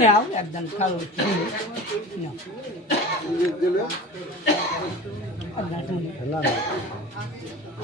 নাও একদম খাও নাও